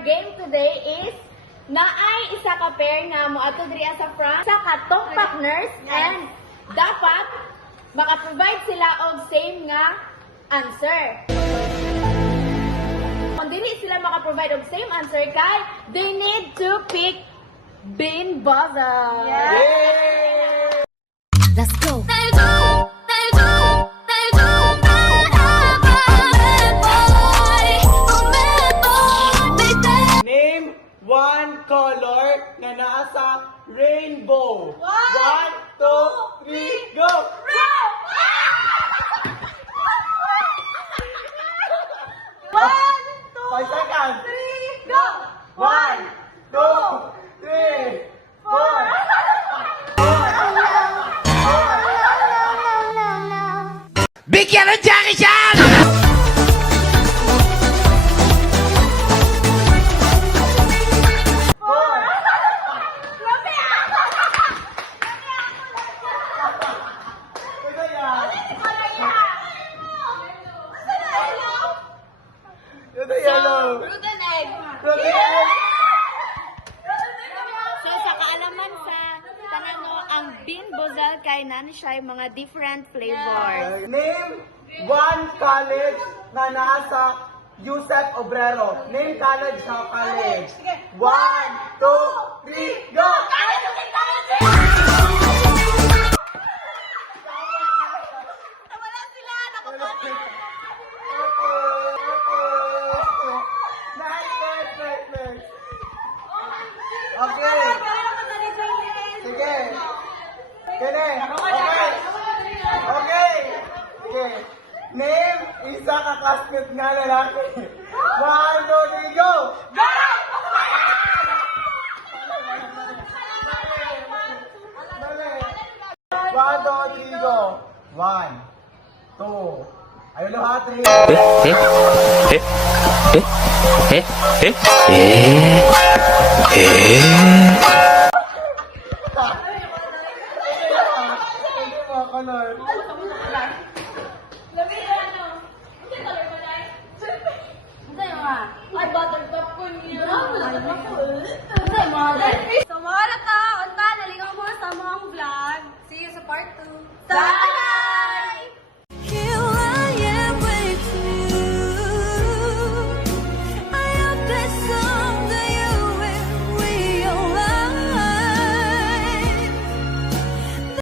game today is naay isa ka pair nga moadto diri sa France sa katong partners and dapat maka-provide sila og same nga answer. Kung dili sila maka-provide og same answer kay they need to pick Bean Buzzer. Yeah. Let's go. Name one color na nasa rainbow. 1, 2, 3, go! One, two, 5 seconds. three, go! 1, 2, 3, 4. Bigyan ng Jackie Chan! Ito yellow. Fruit and egg. So sa kaalaman sa tanano ang Bean Buzzer kay nani siya yung mga different flavors. Name one college na nasa Yusef Obrero. Name college na college. 1, 2, 3, go! Wala sila nakapagod. Next. Okay. Sige. Kene. Okay. Name isa ka classmate nga lalaki. 1, 2, 3, go! Dali. 1, 2, 3, go! 1, 2, ayun lang ha, 3.